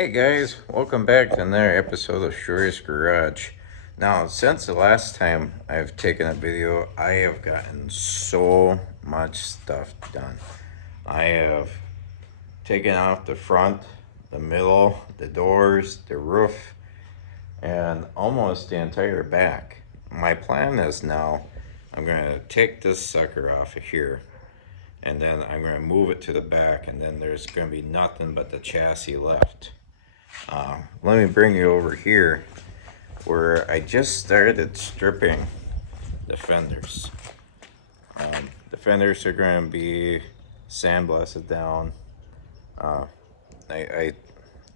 Hey guys, welcome back to another episode of Shuri's Garage. Now, since the last time I've taken a video, I have gotten so much stuff done. I have taken off the front, the middle, the doors, the roof, and almost the entire back. My plan is now I'm going to take this sucker off of here and then I'm going to move it to the back, and then there's going to be nothing but the chassis left. Let me bring you over here where I just started stripping the fenders. The fenders are going to be sandblasted down. Uh, I, I,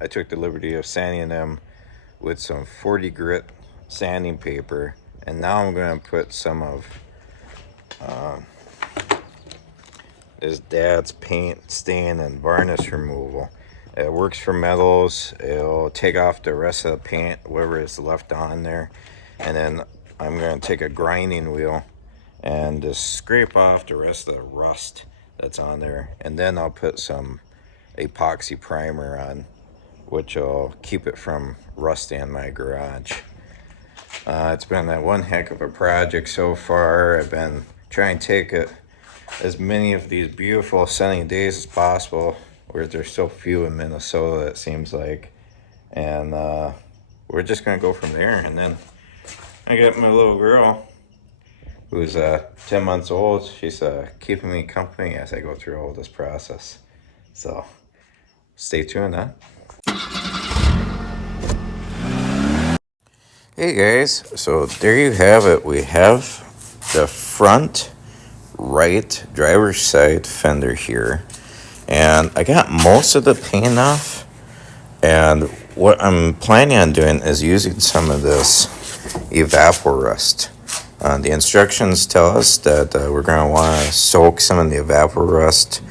I took the liberty of sanding them with some 40 grit sanding paper, and now I'm going to put some of his dad's paint, stain, and varnish removal. It works for metals. It'll take off the rest of the paint, whatever is left on there. And then I'm going to take a grinding wheel and just scrape off the rest of the rust that's on there. And then I'll put some epoxy primer on, which will keep it from rusting in my garage. It's been one heck of a project so far. I've been trying to take it as many of these beautiful sunny days as possible, where there's so few in Minnesota, it seems like. And we're just gonna go from there. And then I got my little girl who's 10 months old. She's keeping me company as I go through all this process. So stay tuned, huh? Hey guys, so there you have it. We have the front right driver's side fender here, and I got most of the paint off, and what I'm planning on doing is using some of this evaporust. The instructions tell us that we're going to want to soak some of the evaporust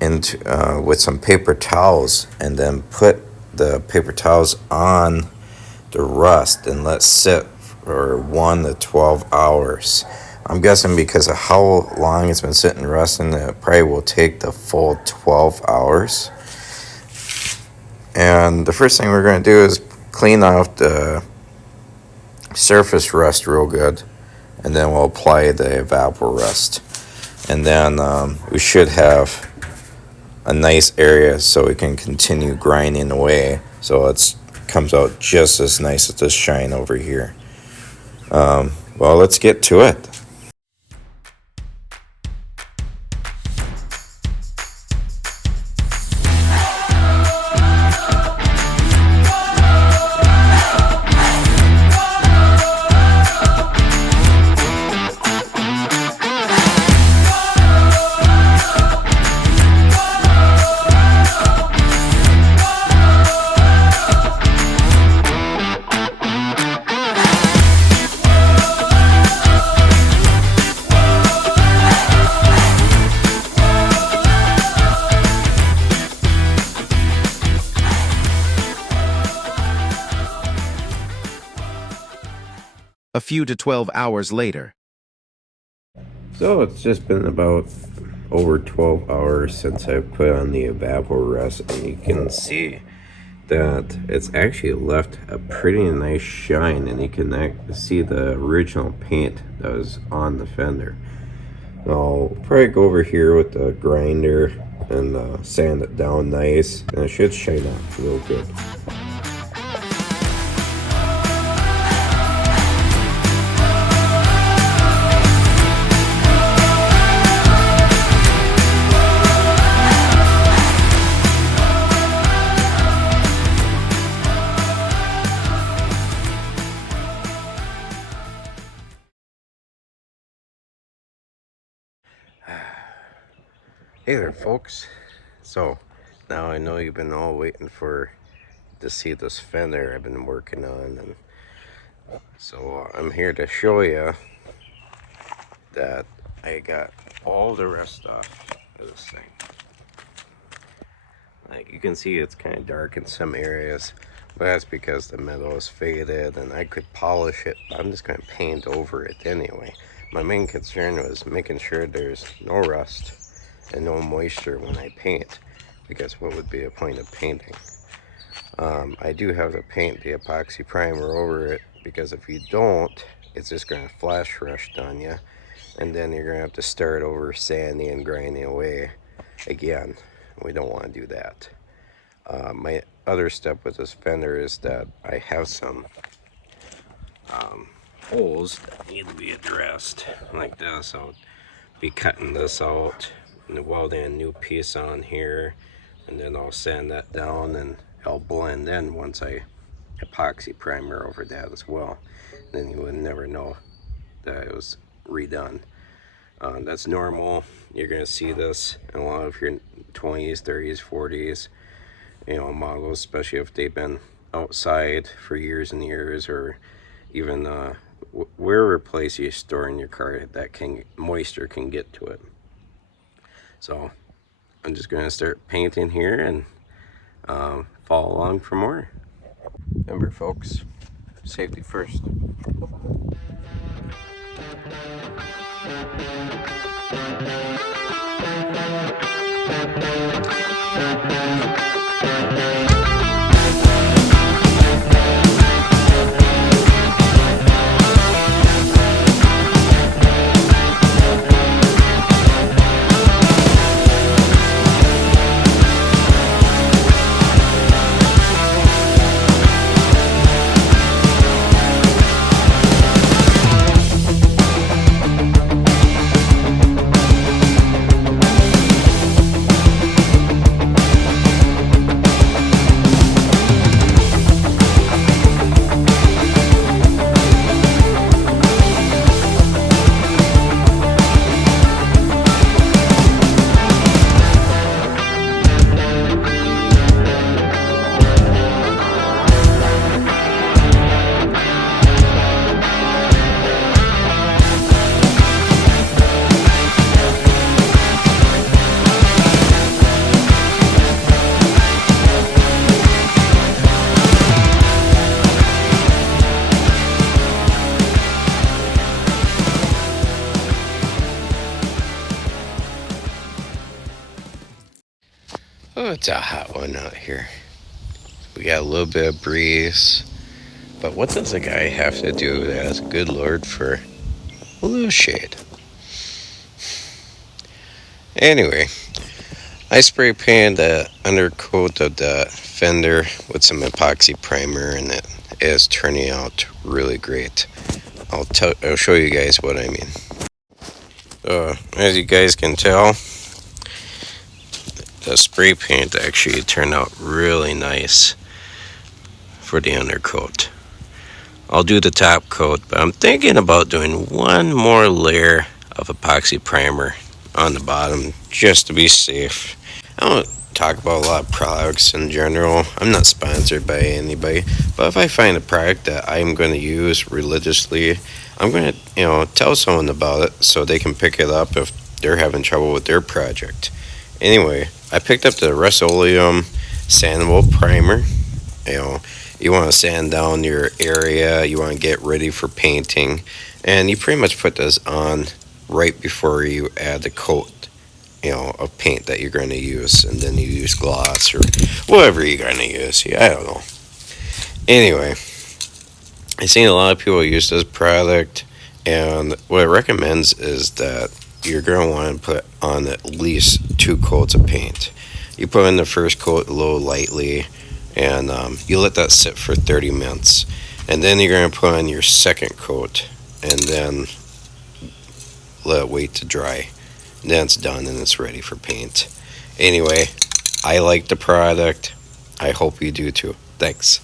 into with some paper towels, and then put the paper towels on the rust and let sit for 1 to 12 hours. I'm guessing because of how long it's been sitting rusting, it probably will take the full 12 hours. And the first thing we're going to do is clean off the surface rust real good, and then we'll apply the evaporust. And then we should have a nice area so we can continue grinding away, so it comes out just as nice as this shine over here. Well, let's get to it. A few to 12 hours later. So it's just been about over 12 hours since I put on the evaporust, and you can see that it's actually left a pretty nice shine, and you can see the original paint that was on the fender. I'll probably go over here with the grinder and sand it down nice, and it should shine off real good. Hey there, folks. So now I know you've been all waiting to see this fender I've been working on, and so I'm here to show you that I got all the rest off of this thing. Like you can see, it's kind of dark in some areas, but that's because the metal is faded, and I could polish it, but I'm just going to paint over it anyway. My main concern was making sure there's no rust and no moisture when I paint, because what would be a point of painting? I do have to paint the epoxy primer over it, because if you don't, it's just going to flash rust on you, and then you're going to have to start over sanding and grinding away again. We don't want to do that. My other step with this fender is that I have some holes that need to be addressed like this. I'll be cutting this out and welding a new piece on here, and then I'll sand that down and I'll blend in once I epoxy primer over that as well. Then you would never know that it was redone. That's normal. You're going to see this in a lot of your 20s, 30s, 40s, models, especially if they've been outside for years and years, or even wherever place you store in your car that moisture can get to it. So I'm just going to start painting here and follow along for more. Remember, folks, safety first. Oh, it's a hot one out here. We got a little bit of breeze. But what does a guy have to do to ask good Lord for a little shade? Anyway, I spray painted the undercoat of the fender with some epoxy primer, and it is turning out really great. I'll show you guys what I mean. As you guys can tell, the spray paint actually turned out really nice for the undercoat. I'll do the top coat, but I'm thinking about doing one more layer of epoxy primer on the bottom just to be safe. I don't talk about a lot of products in general. I'm not sponsored by anybody, but if I find a product that I'm going to use religiously, I'm going to tell someone about it so they can pick it up if they're having trouble with their project. Anyway, I picked up the rustoleum sandable primer. You want to sand down your area, you want to get ready for painting, and you pretty much put this on right before you add the coat, of paint that you're going to use, and then you use gloss or whatever you're going to use. Yeah, I don't know. Anyway, I've seen a lot of people use this product, and what it recommends is that you're going to want to put on at least 2 coats of paint. You put in the first coat a little lightly, and you let that sit for 30 minutes, and then you're going to put on your second coat, and then let it wait to dry. And then it's done and it's ready for paint. Anyway, I like the product. I hope you do too. Thanks.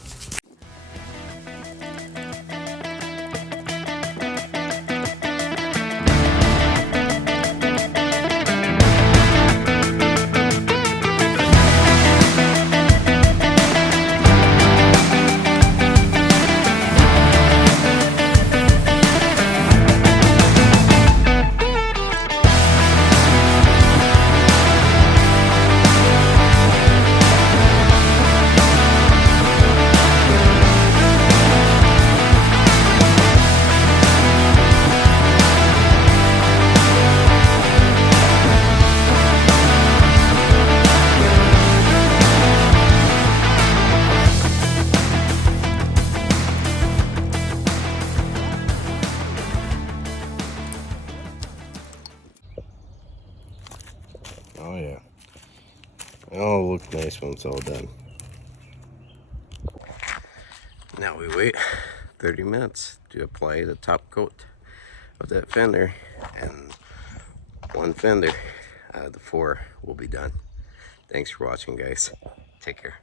Oh yeah. It'll look nice when it's all done. Now we wait 30 minutes to apply the top coat of that fender, and one fender out of the 4 will be done. Thanks for watching, guys. Take care.